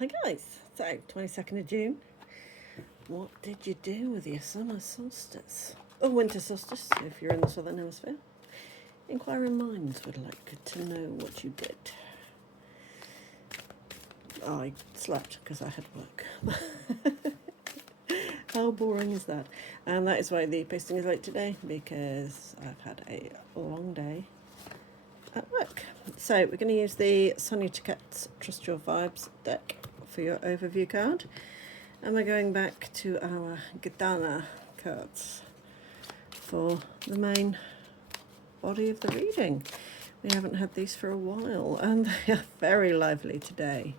Hi guys, so 22nd of June. What did you do with your summer solstice? Or winter solstice, if you're in the southern hemisphere. Inquiring minds would like to know what you did. I slept because I had work. How boring is that? And that is why the posting is late today, because I've had a long day at work. So we're going to use the Sonia Coquette Trust Your Vibes deck for your overview card. And we're going back to our Gitana cards for the main body of the reading. We haven't had these for a while, and they are very lively today.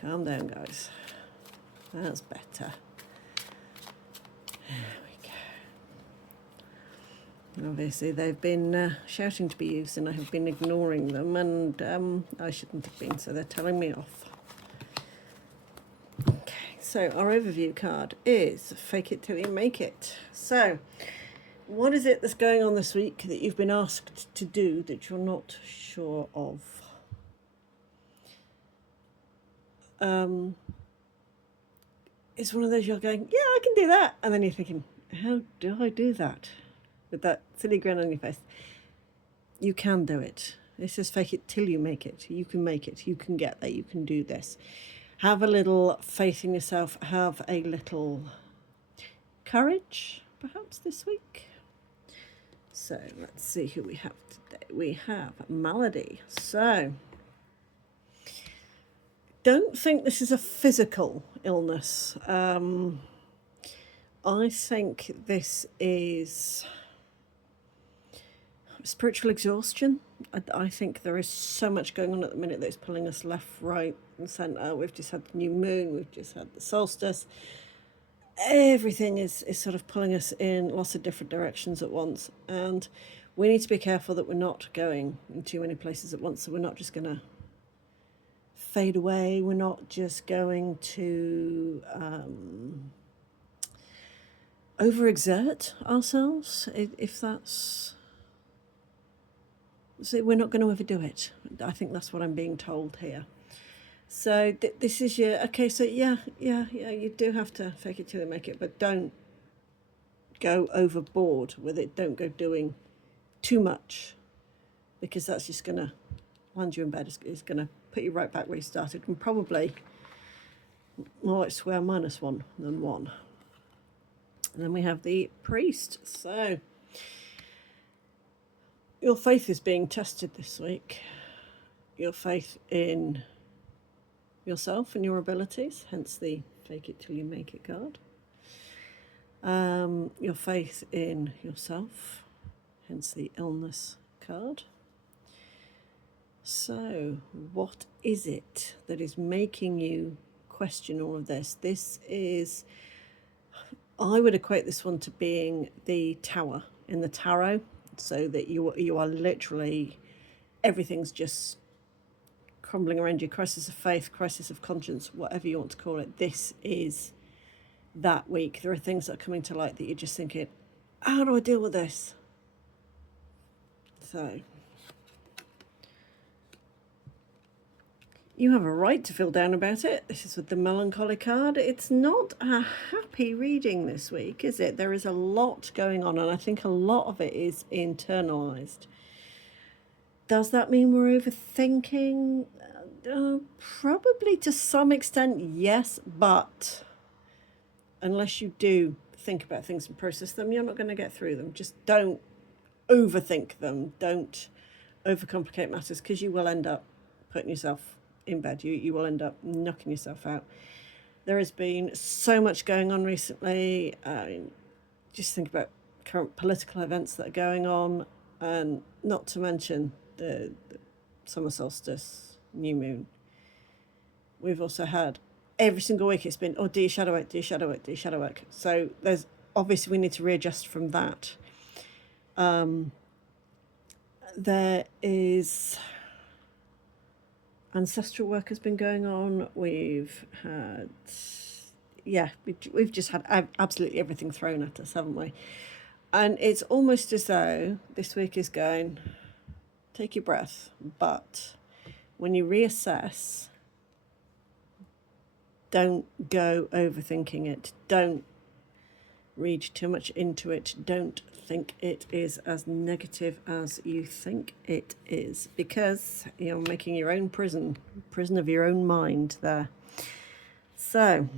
Calm down, guys. That's better. There we go. Obviously, they've been shouting to be used, and I have been ignoring them, and I shouldn't have been, so they're telling me off. Okay, so our overview card is Fake It Till You Make It. So, what is it that's going on this week that you've been asked to do that you're not sure of? It's one of those you're going, yeah, I can do that. And then you're thinking, how do I do that? With that silly grin on your face. You can do it. It says fake it till you make it. You can make it. You can get there. You can do this. Have a little faith in yourself. Have a little courage, perhaps, this week. So let's see who we have today. We have Melody. So don't think this is a physical illness. I think this is spiritual exhaustion. I think there is so much going on at the minute that's pulling us left, right, and centre. We've just had the new moon. We've just had the solstice. Everything is sort of pulling us in lots of different directions at once. And we need to be careful that we're not going in too many places at once. So we're not just going to fade away. We're not just going to overexert ourselves, if that's... So we're not going to overdo it. I think that's what I'm being told here. So this is your... Okay, so yeah, you do have to fake it till you make it, but don't go overboard with it. Don't go doing too much, because that's just going to land you in bed. It's going to put you right back where you started, and probably more like square minus one than one. And then we have the priest. So your faith is being tested this week. Your faith in yourself and your abilities, hence the fake it till you make it card. Your faith in yourself, hence the illness card. So, what is it that is making you question all of this? This is, I would equate this one to being the tower in the tarot, so that you are literally, everything's just crumbling around you. Crisis of faith, crisis of conscience, whatever you want to call it. This is that week. There are things that are coming to light that you're just thinking, how do I deal with this? So you have a right to feel down about it. This is with the melancholy card. It's not a happy reading this week, is it? There is a lot going on, and I think a lot of it is internalized. Does that mean we're overthinking? Probably to some extent, yes, but unless you do think about things and process them, you're not going to get through them. Just don't overthink them. Don't overcomplicate matters, because you will end up putting yourself in bed. You will end up knocking yourself out. There has been so much going on recently. Just think about current political events that are going on, and not to mention the summer solstice, new moon. We've also had every single week it's been, oh, do your shadow work, do your shadow work, do your shadow work. So there's obviously, we need to readjust from that. There is ancestral work has been going on. We've had, we've just had absolutely everything thrown at us, haven't we? And it's almost as though this week is going, take your breath, but when you reassess, Don't go overthinking it. Don't read too much into it. Don't think it is as negative as you think it is, because you're making your own prison of your own mind there. So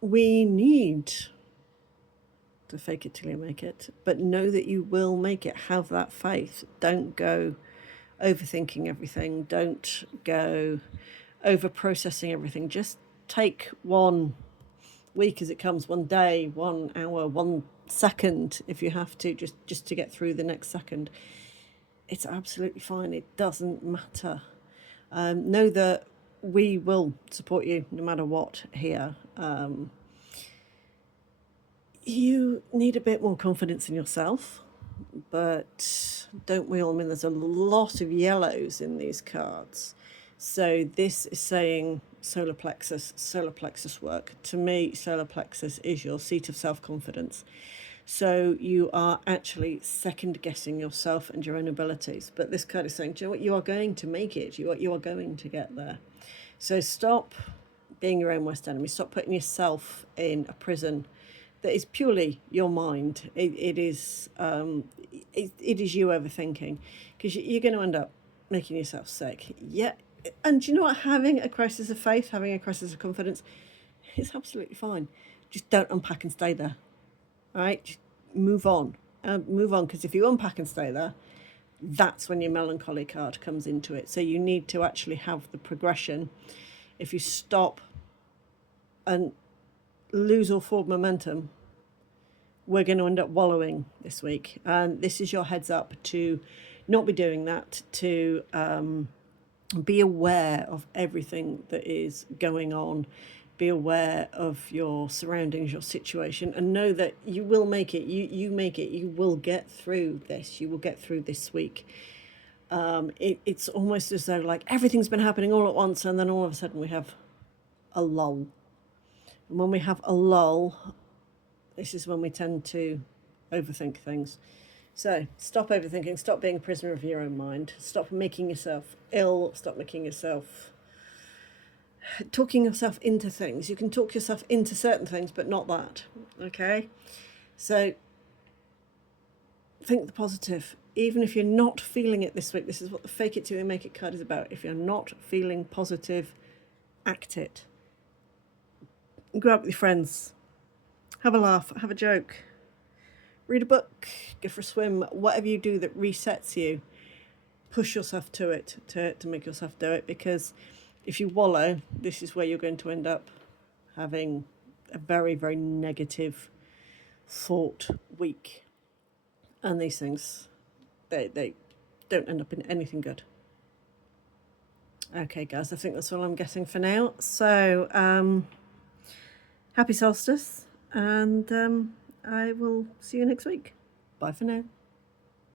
we need to fake it till you make it, but know that you will make it. Have that faith. Don't go overthinking everything. Don't go over processing everything. Just take 1 week as it comes, 1 day, 1 hour, 1 second, if you have to, just to get through the next second. It's absolutely fine. It doesn't matter. Know that we will support you no matter what here. You need a bit more confidence in yourself, but don't we all? I mean, there's a lot of yellows in these cards. So this is saying solar plexus work. To me, solar plexus is your seat of self-confidence. So you are actually second guessing yourself and your own abilities. But this card is saying, do you know what? You are going to make it. You are going to get there. So stop being your own worst enemy. Stop putting yourself in a prison that is purely your mind. It is you overthinking, because you're going to end up making yourself sick. Yeah. And you know what? Having a crisis of faith, having a crisis of confidence, it's absolutely fine. Just don't unpack and stay there. All right? Just move on. Move on, because if you unpack and stay there, that's when your melancholy card comes into it. So you need to actually have the progression. If you stop and lose all forward momentum, we're going to end up wallowing this week. And this is your heads up to not be doing that, to be aware of everything that is going on. Be aware of your surroundings, your situation, and know that you will make it. You make it. You will get through this. You will get through this week. It's almost as though like everything's been happening all at once, and then all of a sudden we have a lull. And when we have a lull, this is when we tend to overthink things. So stop overthinking, stop being a prisoner of your own mind, stop making yourself ill, stop making yourself, talking yourself into things. You can talk yourself into certain things, but not that, okay? So think the positive. Even if you're not feeling it this week, this is what the fake it till you make it card is about. If you're not feeling positive, act it. Go out with your friends, have a laugh, have a joke, read a book, go for a swim, whatever you do that resets you, push yourself to it, to make yourself do it, because if you wallow, this is where you're going to end up having a very, very negative thought week. And these things, they don't end up in anything good. Okay, guys, I think that's all I'm getting for now. So, happy solstice, and I will see you next week. Bye for now.